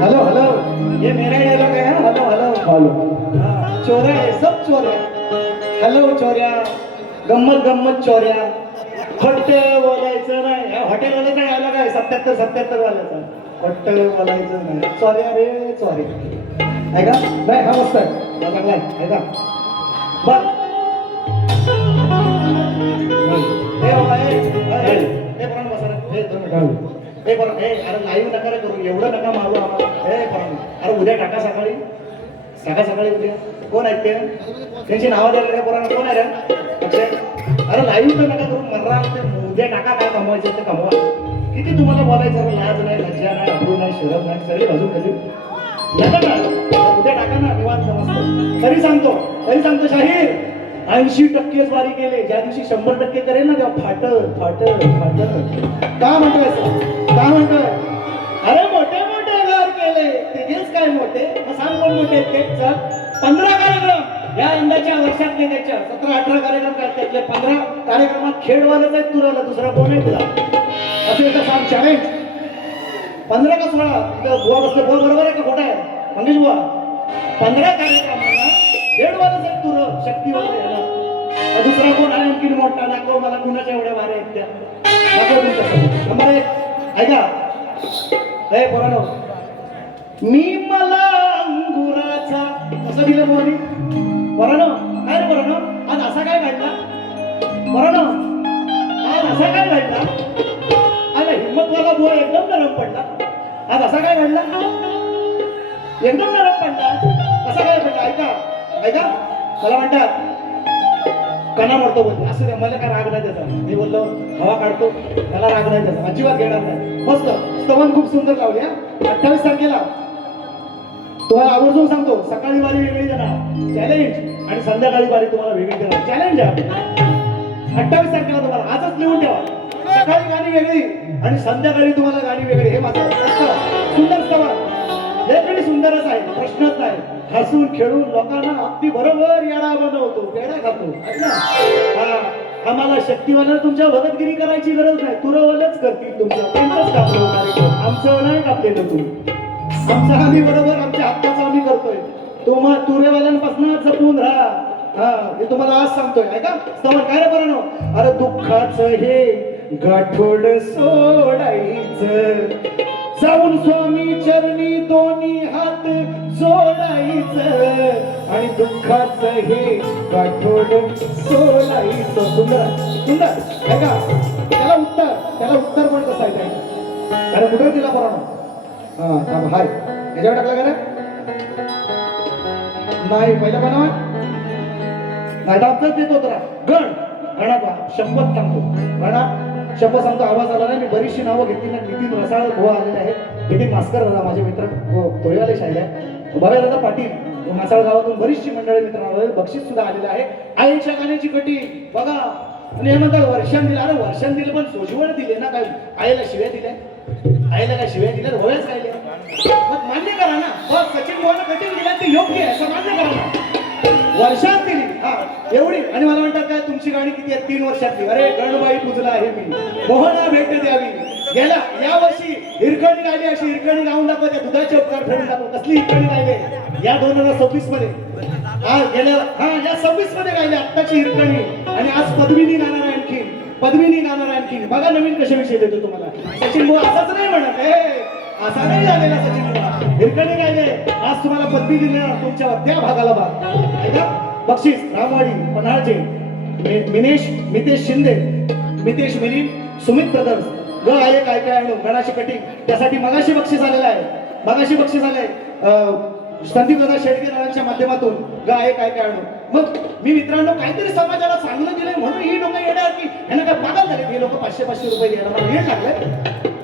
Hello hello, ये मेरा dialogue है। हेलो हेलो हेलो, चोऱ्या है, सब चोऱ्या। हेलो चोऱ्या, गंमत गंमत चोऱ्या, खोट बोलायचं नाही। हॉटेलवाल्याचा डायलॉग आहे 77 वाल्याचा, खोट बोलायचं नाही, चोऱ्या रे चोरी, आहे का नाही? हा मस्त आहे, चांगला आहे का? बर हे बाबा, हे बरोबर बसा रे, हे 2 मिनिटं, हे बरं, हे अरे लाईव्ह नका रे करू, एवढं नका मारू आम्हाला। हे बरं, अरे उद्या टाका सकाळी, सकाळी उद्या कोण आहेत ते? त्यांची नावं द्यायला रे पोरांना, कोण आहे रे? अक्षय, अरे लाईव्ह तर नका करू, मर्रा उद्या टाका, काय कमवायचं ते कमवा। किती तुम्हाला बोलायचं रे? लाज नाही, लज्जा नाही, अब्रू नाही, शरम नाही, सगळी बाजू खाली नका ना, उद्या टाका ना, निवांत मस्त। तरी सांगतो शाहीर, 80% वारी केले, ज्या दिवशी 100% करेल ना तेव्हा फाट का म्हणतोय असं? का म्हणतोय? अरे मोठे मोठे घर केले, तेच काय मोठे? मग सांग कोण मोठे आहेत ते? चल, 15 कार्यक्रम या यंदाच्या वर्षातले, त्याच्या 17-18 कार्यक्रम त्यातले 15 कार्यक्रमात खेळवायलाच आहेत तुला, दुसरा कोण आहे तुला? असं एकदा सांग, चॅलेंज। 15 का 16? बुवा बसले, बुवा बरोबर आहे का खोटा आहे? मंगेश बुवा, 15 कार्यक्रमाला खेळवायलाच आहेत तुला, शक्तीवर याला दुसरा कोण आहे आणखी मोठा? दाखव मला, कुणाच्या एवढ्या वाऱ्या आहेत त्या, दाखव तुमच्या नंबर 1। ऐका हे पोरांनो, मी मला अंगुराचा कसं दिलं मोदी? पोरांनो काय रे पोरांनो, आज असा काय घडला? पोरांनो आज असा काय घडला? अरे हिम्मतवाला बुवा एकदम नरम पडला, आज असा काय घडला? एकदम नरम पडला, कसा काय पडला? ऐका मला म्हणतात कणा मरतो बोलतो, असं द्या, मला काय राग नाही त्याचा। मी बोललो हवा काढतो, त्याला राग नाही त्याचा, अजिबात घेणार नाही। मस्त स्तवन खूप सुंदर लावली हा। 28 तारखेला तुम्हाला आवर्जून सांगतो, सकाळी वारी वेगळी देणार चॅलेंज, आणि संध्याकाळी वारी तुम्हाला वेगळी देणार चॅलेंज आहे। 28 तारखेला तुम्हाला आजच लिहून ठेवा, सकाळी गाणी वेगळी आणि संध्याकाळी तुम्हाला गाणी वेगळी। हे माझं सुंदर स्तवन, लेखणी सुंदरच आहे, प्रश्नच नाही। हसून खेळून लोकांना अगदी बरोबर येडा बनवतो, पेढा खातो ना। आम्हाला शक्तीवाला तुमच्या भगतगिरी करायची गरज नाही, तुरवलच करतील तुमच्या, त्यांचंच कापलं कार्यक्रम, आमचं नाही कापलेलं तुम्ही। आमचं आम्ही बरोबर आमच्या हक्काचं आम्ही करतोय, तुम्हा तुरेवाल्यांपासून जपून राहा। हे तुम्हाला आज सांगतोय, ऐका स्तवन काय रे पोरांनो? अरे दुःखाचं हे गाठोड सोडायचं, जाऊन स्वामी चरणी दोन्ही हात जोडायचं, आणि दुःखाचं हे गाठोड सोडायचं। सुंदर ऐका, त्याला उत्तर पण कसं आहे? अरे कुठे दिला पोरांनो? हाय याच्यावर टाकला का रे? नाही, पहिला बनवा नाही, दाबच देतो तर गणा शपथ सांगतो, शपथ सांगतो, आवाज आला नाही। मी बरीचशी नावं घेतली ना, नितीन रसाळ गोवा आलेले आहेत, नितीन मास्कर दादा माझे मित्र तोळीवाले शाहीर आहे, भव्या दादा पाटील मासाळ गावातून बरीचशी मंडळी मित्रांनो, बक्षीस सुद्धा आलेलं आहे। आईच्या गाण्याची कटी बघा, आणि हे म्हणतात वर्षान दिलं, अरे वर्षान दिलं पण सोजवळ दिले ना, काय आईला शिव्या दिल्या? आईला काय शिव्या दिल्या? होळ्याच गायल्या, मग मान्य करा ना, बस सचिन भावानं कटिंग दिल्या ते योग्य आहे असं मान्य करा ना, वर्षात दिली हा एवढी। आणि मला म्हणतात काय तुमची गाणी किती आहे? 3 वर्षातली। अरे गणबाई पूजला आहे मी, मोहना भेट द्यावी, गेला या वर्षी हिरकणी गायली, अशी हिरकणी गाऊन दाखव, त्या दुधाचे उपकार फेडून दाखव, कसली हिरकणी गायले या 2026 मध्ये, गेल्या या 26 मध्ये गायले आत्ताची हिरकणी, आणि आज पदवीनी गाणार आहे आणखी बघा नवीन कशा विषय देतो तुम्हाला। सचिन भाऊ असाच नाही म्हणत, असा नाही झालेला सचिन भाऊ, हिरकणी गायले, आज तुम्हाला पदवी दिली तुमच्या त्या भागाला भाग। ऐका बक्षीस रामवाडी पन्हाळचे मितेश शिंदे, मितेश मिलिंद, सुमित ब्रदर्स, ग आहे काय आणू गणाशी कटिंग, त्यासाठी मगाशी बक्षीस आलेलं आहे, संदीप दादा शेडगेरांच्या माध्यमातून ग आहे काय आणू। मग मी मित्रांनो काहीतरी समाजाला चांगलं दिलंय म्हणून ही लोक येणार की ह्यांना काय पागल झाले? हे लोक 500 रुपये द्यायला मला वेळ लागलाय।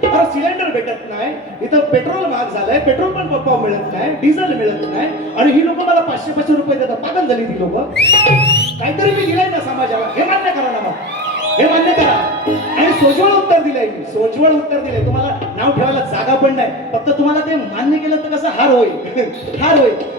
अरे सिलेंडर भेटत नाही, इथं पेट्रोल महाग झालंय, पेट्रोल पण पंपावर मिळत नाही, डिझेल मिळत नाही, आणि ही लोक मला 500 रुपये देतात, पागल झाली ती लोक। काहीतरी मी दिलंय ना समाजाला, हे मान्य करा ना, मग हे मान्य करा। आणि सोज्वळ उत्तर दिलंय तुम्हाला नाव ठेवायला जागा पण नाही, फक्त तुम्हाला ते मान्य केलं तर कसं हार होईल।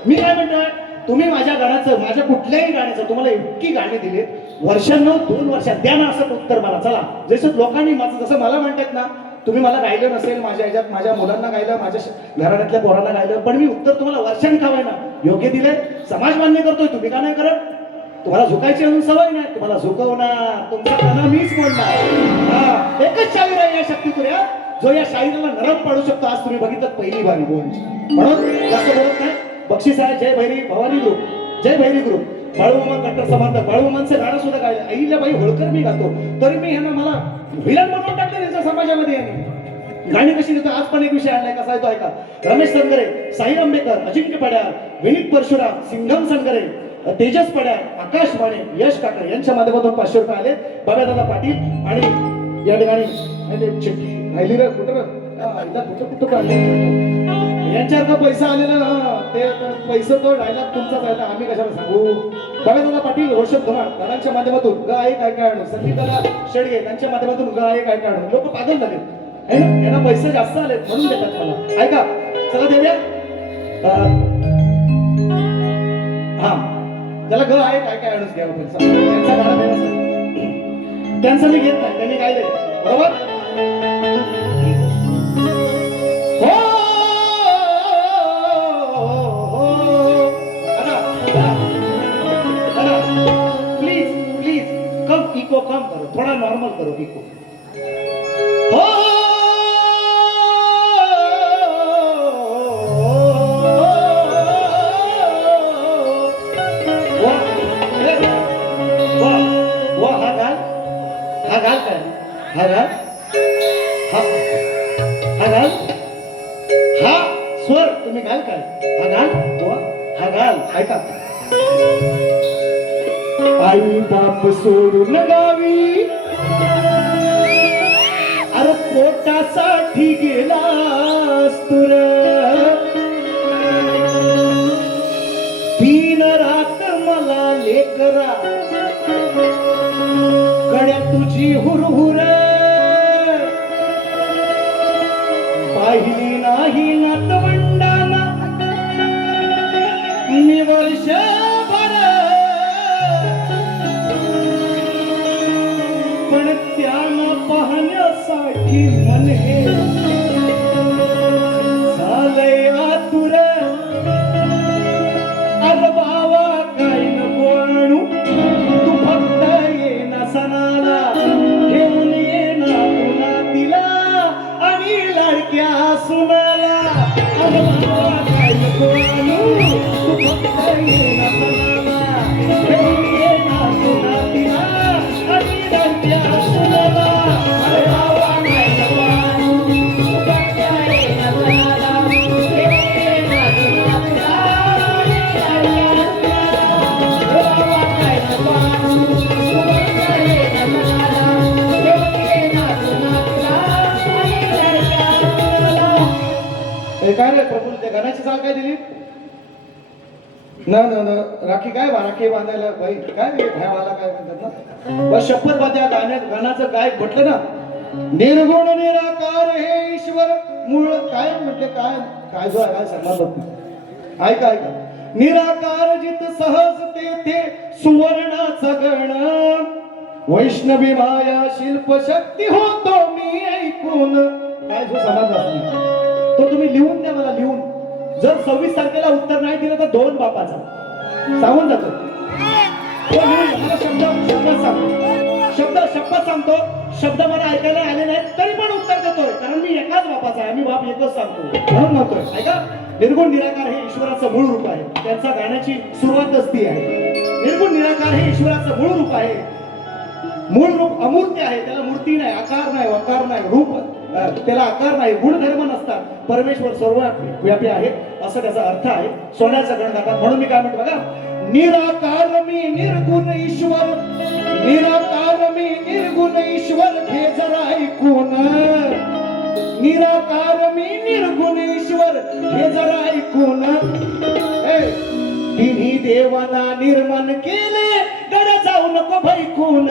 मी काय म्हणतोय, तुम्ही माझ्या गाण्याचं, माझ्या कुठल्याही गाण्याचं, तुम्हाला इतकी गाणी दिली वर्षांनो, 2 वर्षात द्या ना असं उत्तर मला। चला जसं लोकांनी माझं, जसं मला म्हणतात ना, तुम्ही मला गायलं नसेल, माझ्या ह्याच्यात माझ्या मुलांना गायलं, माझ्या घराण्यातल्या पोरांना गायलं, पण मी उत्तर तुम्हाला वर्षांनी खावाय ना योग्य दिले. समाज मान्य करतोय, तुम्ही का नाही करत? तुम्हाला झुकायची अजून सवय नाही, तुम्हाला झुकवणार, तुमचा कणा मीच मोडणार. हा, एकच शाहीर आहे या शक्तीपुऱ्या जो या शाहिराला नरम पाडू शकतो. आज तुम्ही बघितलं पहिली बारी बोल, म्हणून जास्त बोलत नाही. बक्षीस आहे जय भैरी भवानी ग्रुप, जय भैरी ग्रुप, बाळूमामा कट्टर समर्थक. बाळूमामांचं गाणं सुद्धा गायलं, अहिल्याबाई होळकर मी गातो, तरी मी ह्यांना मला विलन बनवून टाकलं त्यांच्या समाजामध्ये. यांनी गाणी कशी देतो आज पण एक विषय आणलाय, कसा आहे तो ऐका. रमेश सनगरे, साई आंबेकर, अजिंक्य पड्याळ, विनीत परशुराम, सिंघम सनगरे, तेजस पड्याळ, आकाश माने, यश काकडे यांच्या माध्यमातून 500 रुपये आले. बाबादादा पाटील आणि या ठिकाणी चिठ्ठी राहिली रे कुठं यांच्यावर पैसा आलेला, ते पैसे तो डायलॉग तुमचाच आहे, आम्ही कशाला सांगू. बाबादादा पाटील, रोशन धुमाळ दादांच्या माध्यमातून ग आहे काय काय आणू, संगीताला शेडगे त्यांच्या माध्यमातून ग आहे काय काय आणू. लोक पागल झाले है ना, यांना पैसे जास्त आले म्हणून देतात मला. ऐका चला देऊया. हा त्याला ग आहे काय काय आणूच घ्यावं पैसा, त्यांचा गाणं फेमस आहे, त्यांचं मी घेत नाही, त्यांनी गायलंय बरोबर. प्लीज प्लीज कम इको कम करो, थोड़ा नॉर्मल करो इको. हो हा घाल काय, हा घाल, हा घाल, हा स्वर तुम्ही घाल काय, हा घाल, हा घाल. ऐका आई बाप सोडून गावी, अरे पोटासाठी गेलास तुर, तीन रात मला लेकरा गड्या तुझी हुरहुर पाहिली नाही नातवंडाना मी वर्षभर, पण त्यांना पाहण्यासाठी मन हे झालंय आतुर. अरे बाबा काय नको आणू, तू फक्त ये ना सणाला, घेऊन ये ना तुला तिला आणि लाडक्या सुनाला. अरे बाबा काय नको आणू, तू फक्त ये ना सणाला, घेऊन ये ना तुला तिला आणि लाडक्या सुनाला. अरे बाबा काय नको आणू, तू फक्त ये ना सणाला, घेऊन ये ना तुला तिला आणि लाडक्या काय रे प्रभू, त्या गाण्याची चाल काय दिली ना ना ना, राखी काय राखी बांधायला बाई काय भावाला काय म्हणतात ना. बस शपथ बात या गाण्याचं काय म्हटलं ना, निर्गुण निराकार हे ईश्वर मूळ काय म्हटले, काय काय जो आहे काय सांगणार. ऐका ऐका, निराकार जित सहज ते सुवर्णाचं गण, वैष्णवी माया शिल्प शक्ती होतो मी ऐकून. काय जो समाज असतो तो तुम्ही लिहून द्या मला, लिहून. जर 26 तारखेला उत्तर नाही दिलं तर 2 बापाचा सांगून जातो. शब्द सांगतो, शब्द मला ऐकायला आले नाहीत तरी पण उत्तर देतोय, कारण मी एकाच बापाचा आहे, आम्ही बाप एकच सांगतो म्हणून म्हणतोय. ऐका, निर्गुण निराकार हे ईश्वराचं मूळ रूप आहे, त्यांच्या गाण्याची सुरुवातच ती आहे. निर्गुण निराकार हे ईश्वराचं मूळ रूप आहे, मूळ रूप अमूर्त आहे, त्याला मूर्ती नाही, आकार नाही, वकार नाही, रूप त्याला आकार नाही, गुणधर्म नसतात. परमेश्वर सर्व व्यापी आहे असं त्याचा अर्थ आहे. सोन्याचा गण दाखवा. म्हणून मी काय म्हणतो बघा, निराकार मी निर्गुण ईश्वर, निराकार मी निर्गुण ईश्वर घे जरा ऐकून. निराकार मी निर्गुण ईश्वर घे जरा ऐकून. तिन्ही देवांना निर्माण केले, गड जाऊ नको भैकून.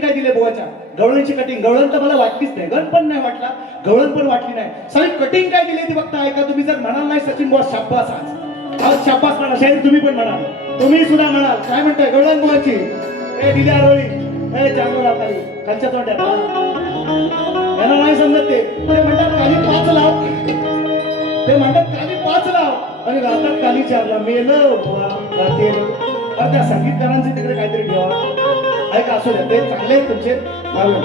काय दिले बुवाच्या? गवळणची कटिंग. गवळण तर मला वाटलीच नाही, गण पण नाही वाटला, गवळण पण वाटली नाही. सारी कटिंग काय दिली ती बघता ऐका. तुम्ही जर म्हणाल नाही सचिन बुवा शाब्बास, आज शाब्बास म्हणा, शाहीर तुम्ही पण म्हणाल, तुम्ही सुद्धा म्हणाल. काय म्हणताय गवळण बुवाची? ए दिल्या रोळी, ए चांगलं लावताली खालच्या तोंड्यात. यांना नाही समजत ते म्हणतात खाली 5 लाव, ते म्हणतात खाली 5 लाव आणि लावतात खाली 4 लाव. मेलं बुवा गातेल. त्या संगीतकारांचे तिकडे काहीतरी ठेवा. ऐका असू द्या, ते चांगले आहेत तुमचे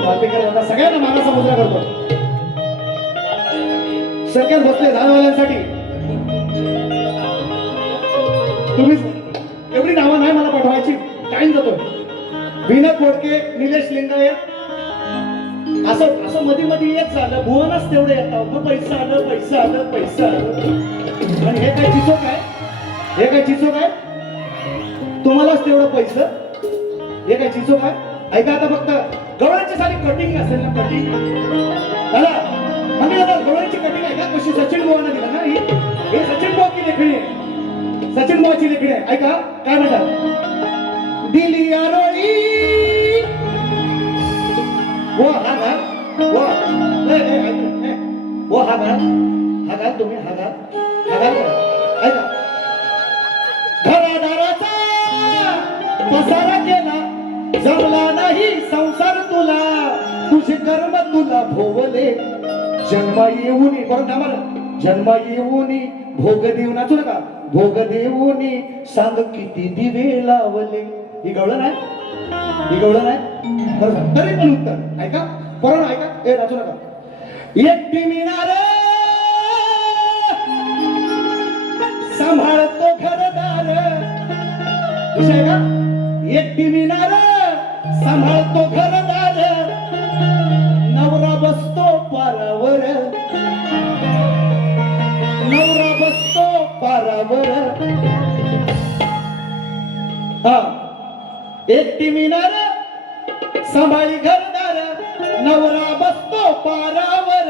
वाटेकर, सगळ्यांना मानाचा मुजरा करतो. सगळ्यात बसले झाडवाल्यांसाठी तुम्ही एवढी नावं नाही मला पाठवायची, टाइम जातो. विनोद मोडके, निलेश लिंगायत, असं असं मध्ये मध्ये येत झालं. भुवनच तेवढे येतात, मग पैसा आलं पैसा आलं पैसा आलं. आणि हे काय चिचोक आहे? हे काय चिचोक आहे? तुम्हालाच तेवढं पैसा, हे काय चिचोक आहे? ऐका आता फक्त गवळ्याची सारी कटिंग असेल ना, कटिंग चला म्हणजे आता गवळ्याची कटिंग आहे का कशी सचिन बुवानं दिला ना, हे सचिन बुवाची लेखणी आहे, सचिन बुवाची लेखणी आहे. ऐका काय म्हणतात, दिली आरोळी वो हा गा वो वो हा गा, हा गा तुम्ही, हा गा, हा गा. ऐका घरादाराचा पसारा केला, जमला नाही संसार तुला, तुझे कर्म तुला भोवले, जन्मा येऊनी, बरं ना मला, जन्मा येऊनी भोग देऊ, नाचू नका, भोग देऊनी सांग किती दिवे लावले. ही गवळण आहे, ही गवळण आहे. बरं तरी पण उत्तर ऐका, परत ऐका, ए नाचू नका. एकटी मिळणार सांभाळतो घरदार, विषय का? एकटी मिळणार सांभाळतो घरदार, नवरा बसतो पारावर, नवरा बसतो पारावर. हा, एकटी मिळणार सांभाळी घरदार, नवरा बसतो पारावर,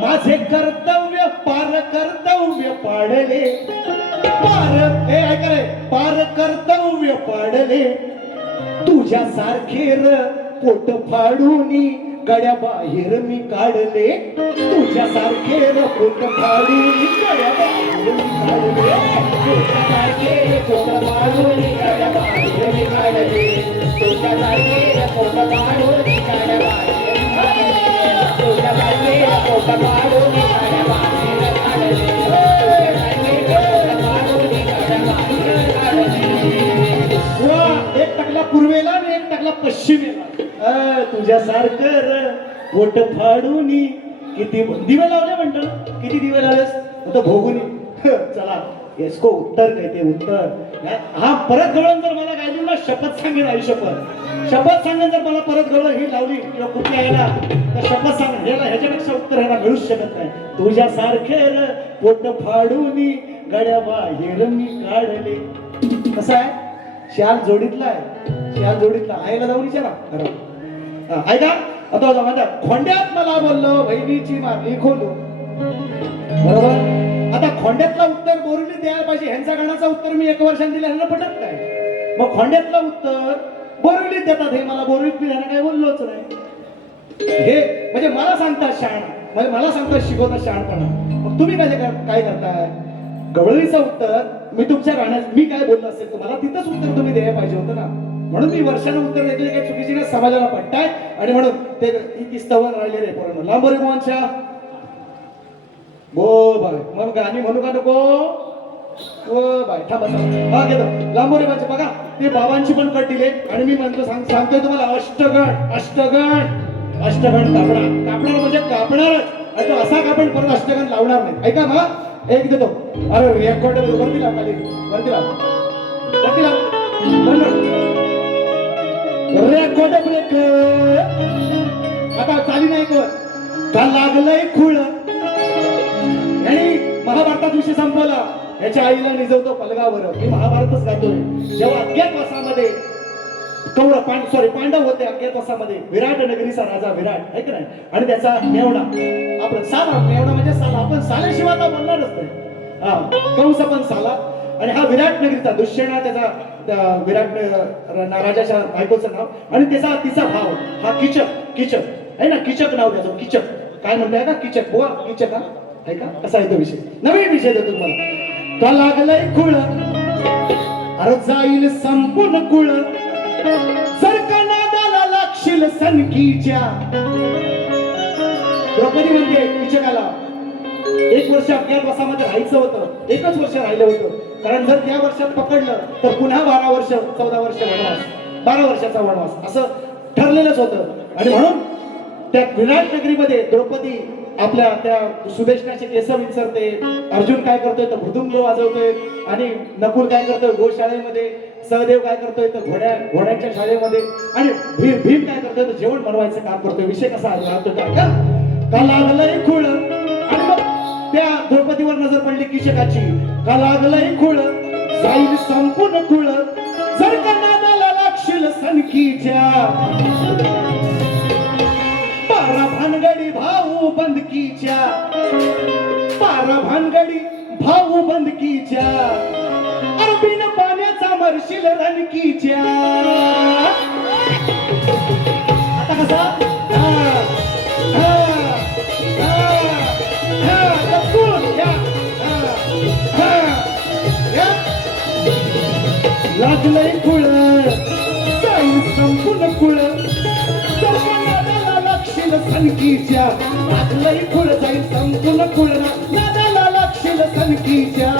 माझे कर्तव्य पार कर्तव्य पाडले, पार हे ऐका रे, पार कर्तव्य पाडले, तुझ्या सारखे र पोट फाडूनी गड्या बाहेर मी काढले, तुझ्या सारखे र पोट फाडूनी गड्या बाहेर मी काढले, तुझ्या सारखे पोट फाडूनी गड्या बाहेर मी काढले, तुझ्या सारखे पोट फाडूनी गड्या बाहेर मी काढले, तुझ्या सारखे पोट फाडूनी गड्या बाहेर काढले, तुझ्या सारखे पोट फाडूनी गड्या बाहेर काढले. वा, एक टाकला पूर्वेला आणि एक टाकला पश्चिमेला. तुझ्यासारखं पोट फाडूनी किती दिवे लावले म्हणतो, किती दिवे लावलेस भोगुनी. चला इसको उत्तर कहते, उत्तर. हा परत गवळण जर मला गायली ना, शपथ सांगेन आयुष्यभर, शपथ सांगेन जर मला परत गवळण ही लावली किंवा कुठल्या याला, तर शपथ सांगेन ह्याला, ह्याच्यापेक्षा उत्तर ह्याला मिळूच शकत नाही. तुझ्यासारखे पोट फाडूनी गड्या बाहेर मी काढले. कसं आहे? शाल जोडीतला आहे, शाल जोडीतला. आईला जाऊन विचारा खरं. ऐका आता माझ्या खोंड्यात मला बोललो, बहिणीची मारली खोलो, बरोबर. आता खोंड्यातलं उत्तर बोरिवली द्यायला पाहिजे. ह्यांचा गणाचा उत्तर मी 1 वर्षांनी दिला, ह्यांना पटत काय? मग खोंड्यातलं उत्तर बोरिवलीत देतात, हे मला बोरिवलीत मी ह्यांना काय बोललोच नाही. हे म्हणजे मला सांगतात शहाणा, म्हणजे मला सांगतात शिकवतात शहाणपणा. मग तुम्ही काय करताय? गवळीचं उत्तर मी तुमच्या गाण्यात मी काय बोललो असेल तुम्हाला तिथंच उत्तर तुम्ही द्यायला पाहिजे होतं ना. म्हणून मी वर्षानं उत्तर देतले काही चुकीची नाही, समाजाला पटताय. आणि म्हणून ते किस्तवर राहिले रे पोरांनो. लांबोरे मोहनच्या बो बाय, मग गाणी म्हणू का नको? ओ बाय थांबा थांबा, हा घेतो लांबोरे मोहनचे. बघा ते बाबांची पण कट दिले आणि मी म्हणतो सांगतोय तुम्हाला अष्टगण, अष्टगण, अष्टगण कापणार, कापणार म्हणजे कापणारच. आणि तो असा कापण परत अष्टगण लावणार नाही. ऐका ना, एक देतो. अरे रेकॉर्ड वरती लाव, खाली वरती लाव, वरती लाव, रेकॉर्ड ब्रेक. आता चाली नाही कर का लागलंय खुळ. आणि महाभारतात विषय संपवला. याच्या आईला निजवतो पलगावर. मी महाभारतच गातोय. जेव्हा अज्ञातवासामध्ये पांडव होते अज्ञातवासामध्ये, विराट नगरीचा राजा विराट आहे की नाही, आणि त्याचा मेवणा आपण साला, मेवणा म्हणजे साला, आपण साल्याशिवाय आता बोलणारच नाही. हा कंस पण साला. आणि हा विराट नगरीचा दुष्यना त्याचा विराट राजाच्या बायकोचं नाव आणि त्याचा तिचा भाव हा कीचक आहे ना, कीचक नाव त्याचं, कीचक काय म्हणताय का, कीचक बुवा, कीचक आहे का, असा आहे तो विषय. नवीन विषय देतो तुम्हाला. का लागलंय खुळ अरे जाईल संपूर्ण कुळ, जर का नादाला लागशील सनकीच्या. द्रौपदी म्हणते कीचकाला 1 वर्ष अज्ञातवासामध्ये राहायचं होतं, 1च वर्ष राहिलं होतं, कारण जर त्या वर्षात पकडलं तर पुन्हा 12 वर्ष 14 वर्ष वनवास, 12 वर्षाचा वनवास असं ठरलेलंच होतं. आणि म्हणून त्या विराट नगरीमध्ये द्रौपदी आपल्या त्या सुदेशनाचे केस विंचरते, अर्जुन काय करतोय तर मृदुंग वाजवतोय, आणि नकुल काय करतोय गोशाळेमध्ये, सहदेव काय करतोय तर घोड्यांच्या शाळेमध्ये, आणि भीम काय करतोय तर जेवण बनवायचं काम करतोय. विषय कसा आहे का लागलंय खुळ, आणि मग त्या द्रौपदीवर नजर पडली कीचकाची. का लागलंय खुळ जाईल संपूर्ण कुळ, जर का नादाला लागशील सनकीच्या. पारा भानगडी भाऊ बंदकीच्या, पारा भानगडी भाऊ बंदकीच्या, अरबीन पाण्याचा मरशील रणकीच्या. आता कसा लागलंय खुळ जाईल संपूर्ण कुळ, नादाला लागशील सनकीच्या. लागलंय खुळ जाईल संपूर्ण कुळ, नादाला लागशील सनकीच्या.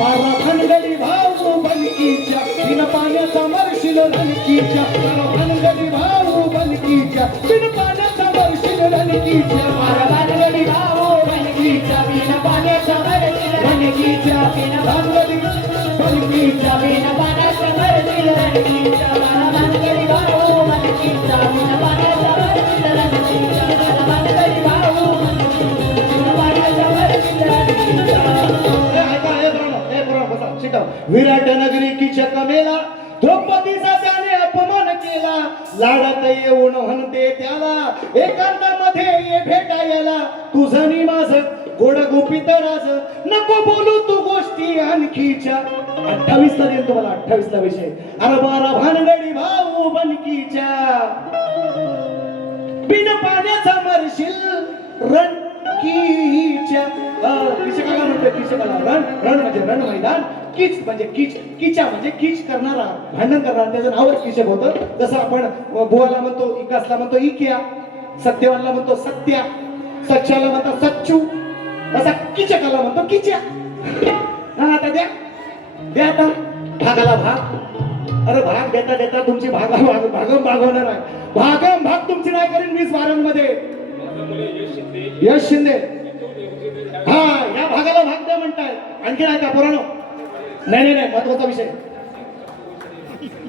पारा भानगडी भाऊ बनकीच्या, बिन पाण्याचा मरशील रणकीच्या. पारा भानगडी भाऊ बनकीच्या, बिन पाण्याचा मरशील रणकीच्या. पारा भानगडी भाऊ बनकीच्या, बिन पाण्याचा मरशील रणकीच्या. बिन भानगडी बनकीच्या, बिन पाण्याचा मरशील रणकीच्या. पारा भानगडी भाऊ बनकीच्या, बिन पाण्याचा मरशील रणकीच्या. पारा भानगडी भाऊ बनकीच्या, बिन पाण्याचा मरशील रणकीच्या. विराट नगरी कीचक मेला, द्रौपदीचा त्याने अपमान केला. लाडात येऊन म्हणते त्याला, एकांतामध्ये ये भेटायला. तुझं नि माझं गोड गोपित राज, नको बोलू तू गोष्टी आणखीच्या. 28 ला देईल तुम्हाला, 28 ला विषय. अरे बारा भानगडी भाऊ बनकीच्या, बिन पाण्याचा मरशील रणकीच्या. कीचकाला म्हणते, कीचकाला रण म्हणजे रण मैदान, कीच म्हणजे कीचा म्हणजे कीच करणारा, भांडण करणारा, त्याचं नावच कीचक होतं. जसं आपण बुवाला म्हणतो इकासला म्हणतो इकिया, सत्यवानला म्हणतो सत्या, सच्चाला म्हणतो सच्चू, तसा कीचकाला म्हणतो कीच्या. हा आता द्या आता भागाला भाग. अरे भाग देता देता तुमची भागम भागवणार आहे. भागम भाग तुमची नाही करीन 20 वारांमध्ये. यश शिंदे हा या भागाला भाग द्या म्हणताय. आणखी नाही का पुराणो? नाही महत्वाचा विषय.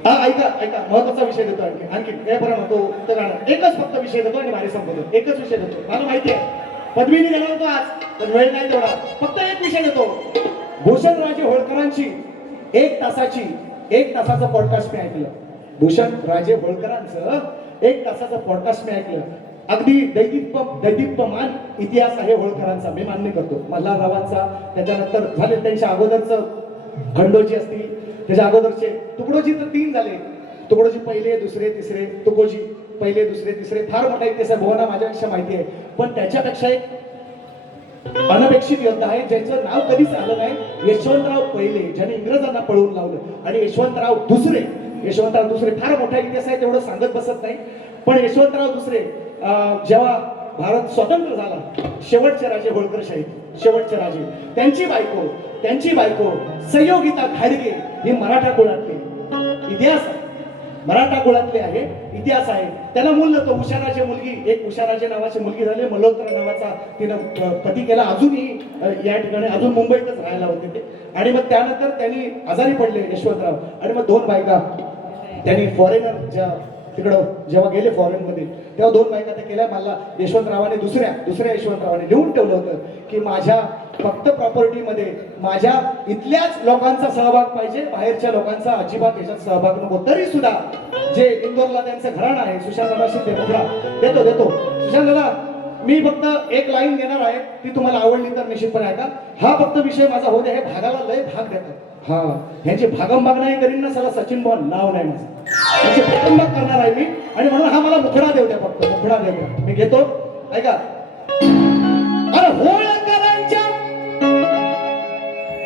हा ऐका महत्वाचा विषय देतो आणखी काय पुराणो तो गाणं एकच फक्त विषय देतो आणि भारी संपवतो. एकच विषय देतो, मला माहिती आहे पदवीने देणार होतो आज, तर वेळ नाही तेवढा. फक्त एक विषय देतो. भूषणराजे होळकरांची 1 तासाचं पॉडकास्ट मी ऐकलं. भूषणराजे होळकरांचं 1 तासाचं पॉडकास्ट मी ऐकलं. अगदी दैदिप्यमान इतिहास आहे होळकरांचा, मी मान्य करतो. मल्हाररावांचा, त्याच्यानंतर झाले त्यांच्या अगोदरचं खंडोजी असतील, त्याच्या अगोदरचे तुकडोजी तर 3 झाले. तुकडोजी पहिले, दुसरे, तिसरे, तुकोजी पहिले, दुसरे, तिसरे. फार मोठा इतिहास आहे, भुवना माझ्यापेक्षा माहिती आहे. पण त्याच्यापेक्षा एक अनपेक्षित योद्धा आहे ज्याचं नाव कधीच आलं नाही. यशवंतराव पहिले, ज्याने इंग्रजांना पळवून लावलं, आणि यशवंतराव दुसरे फार मोठा इतिहास आहे, तेवढं सांगत बसत नाही. पण यशवंतराव दुसरे जेव्हा भारत स्वतंत्र झाला, शेवटचे राजे होळकर शाहीर, शेवटचे राजे, त्यांची बायको संयोगिता घाडगे ही मराठा कुळातली इतिहास आहे, मराठा कुळातले आहे, इतिहास आहे. त्याला मूल नव्हतं. उषाराची मुलगी, एक उषाराजे नावाची मुलगी झाली, मल्होत्रा नावाचा तिनं पती केला. अजूनही या ठिकाणी अजून मुंबईतच राहायला होते ते. आणि मग त्यानंतर त्यांनी आजारी पडले यशवंतराव, आणि मग 2 बायका त्यांनी फॉरेनर तिकडं जेव्हा गेले फॉरेन मध्ये, तेव्हा 2 बायका त्या केल्या. मला यशवंतरावाने दुसऱ्या यशवंतरावाने लिहून ठेवलं होतं की माझ्या फक्त प्रॉपर्टीमध्ये माझ्या इथल्याच लोकांचा सहभाग पाहिजे, बाहेरच्या लोकांचा अजिबात याच्यात सहभाग नको. तरी सुद्धा जे इंदोरला त्यांचं घराणं आहे, सुशांत दादा शिंदे, देतो सुशांत दादा, मी फक्त एक लाईन देणार आहे, ती तुम्हाला आवडली तर निश्चितपणे ऐका. हा फक्त विषय माझा होऊ द्या. हे भागाला लय भाग देतात. हा, ह्यांची भागमभाग नाही करीन ना, सला सचिन बॉल नाव नाही माझं. ह्यांची भागमभाग करणार आहे मी, आणि म्हणून हा मला मुखडा देऊ द्या, फक्त मुखडा देऊ द्या. मी घेतो, ऐका. अरे होळकरांच्या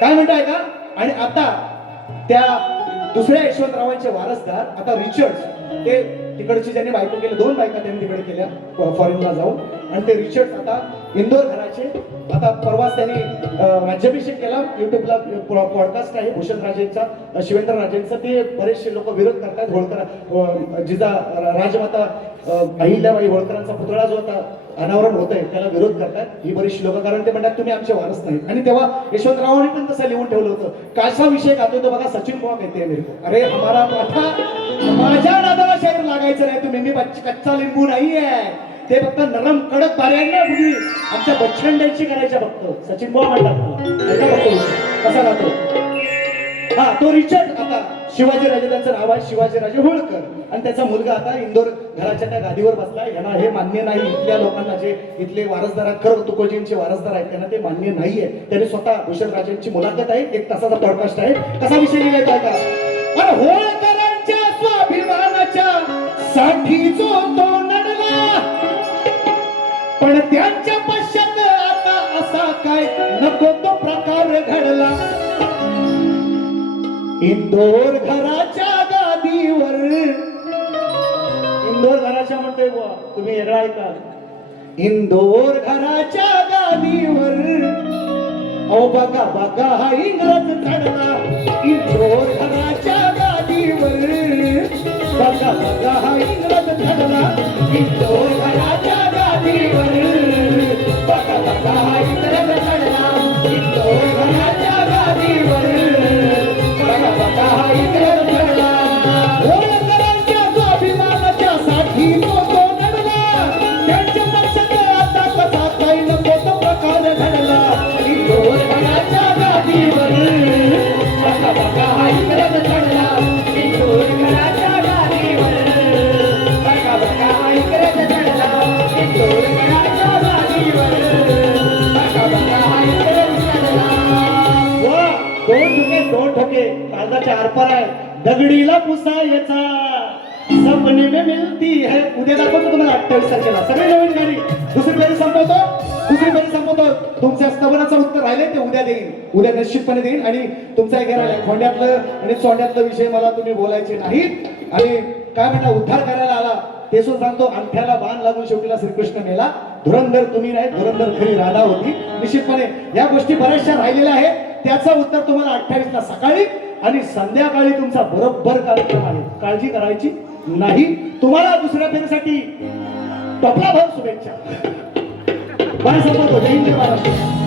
काय म्हणतो ऐका. आणि आता त्या दुसऱ्या यशवंतरावांचे वारसदार आता रिचर्ड्स, ते तिकडची ज्यांनी बायको केली, 2 बायका त्यांनी तिकडे केल्या फॉरेनला जाऊन, आणि ते रिचर्ड्स आता इंदोर घराचे. आता परवाच त्यांनी राज्याभिषेक केला. युट्यूबला पॉडकास्ट आहे भूषण राजेंचा, शिवेंद्र राजेंचा. ते बरेचसे लोक विरोध करतात. होळकर जिजा राजमाता अहिल्याबाई होळकरांचा पुतळा जो आता अनावरण होत आहे त्याला विरोध करतात ही बरीचशी लोक, कारण ते म्हणतात तुम्ही आमचे वारस नाही. आणि तेव्हा यशवंतरावांनी पण तसं लिहून ठेवलं होतं. काशा विषय गातो तो बघा, सचिन बुवा कहते मेरे को, अरे हमारा माथा, माझ्या नादाला शाहीर लागायचं नाही तुम्ही. मी कच्चा लिंबू नाही आहे. ते फक्त नरम कडक पाऱ्यांना बुद्धी आमच्या बच्छंड्यांची करायच्या फक्त. सचिन बुवा म्हणतात कसा गातो. हा, तो रिचर्ड आता शिवाजी राजे त्यांचं नाव आहे, शिवाजी राजे होळकर. आणि त्याचा मुलगा आता इंदोर घराच्या त्या गादीवर बसला. यांना हे मान्य नाही, इथल्या लोकांना, जे इथले वारसदार आहेत, खरं तुकोजींचे वारसदार आहेत, त्यांना ते मान्य नाहीये. त्यांनी स्वतः भूषण राजेंची मुलाखत आहे, 1 तासाचा पॉडकास्ट आहे. कसा विषय लिहिलाय काय का. अरे होळकरांच्या स्वाभिमानाच्या साठी जो तो नडला, पण त्यांच्या पश्चात आता असा काय नको तो प्रकार घडला. इंदोर घराच्या गादीवर, इंदोर घराच्या म्हणतोय बुवा, तुम्ही वेगळा ऐका. इंदोर घराच्या गादीवर, अहो बघा बघा हा इंग्रज चढला. इंदोर घराच्या गादीवर, बघा बघा हा इंग्रज चढला. इंदोर घराच्या गादीवर, बघा बघा हा इंग्रज चढला. इंदोर घराच्या गादीवर, होळकरांच्या स्वाभिमानाच्या साठी तो तो नडला. त्यांच्या पक्षात आता कसा काही नको तो प्रकार घडला. इंदोर घराच्या गादीवर, बघा बघा हा इंग्रज चढला. इंदोर घराच्या गादीवर, बघा बघा हा इंग्रज चढला. इंदोर घराच्या गादीवर, बघा बघा हा इंग्रज चढला. वा, 2 ठोके कागदाच्या आरपार आहे. दगडीला पुसायचा सपने में मिलती है. उद्या दाखवतो तुम्हाला 28 तारखेला सगळे नवीन गाणी. दुसरी फेरी संपवतो. तुमच्या स्तवनाचं उत्तर राहिले ते उद्या देईन, उद्या निश्चितपणे देईन. आणि तुमचा एक खोंड्यातलं आणि सोंड्यातलं विषय मला तुम्ही बोलायचे नाहीत. आणि काय म्हणता, उद्धार करायला आला ते सुद्धा सांगतो. अंगठ्याला बाण लागून शेवटीला श्रीकृष्ण मेला. धुरंधर तुम्ही नाही, धुरंधर खरी राधा होती. निश्चितपणे या गोष्टी बऱ्याचशा राहिलेल्या आहेत. त्याचं उत्तर तुम्हाला 28 ला सकाळी आणि संध्याकाळी तुमचा बरोबर कार्यक्रम आहे. काळजी करायची नाही. तुम्हाला दुसऱ्या फेरीसाठी टोपला भर शुभेच्छा. बाय संपतो. जय हिंद, महाराष्ट्र.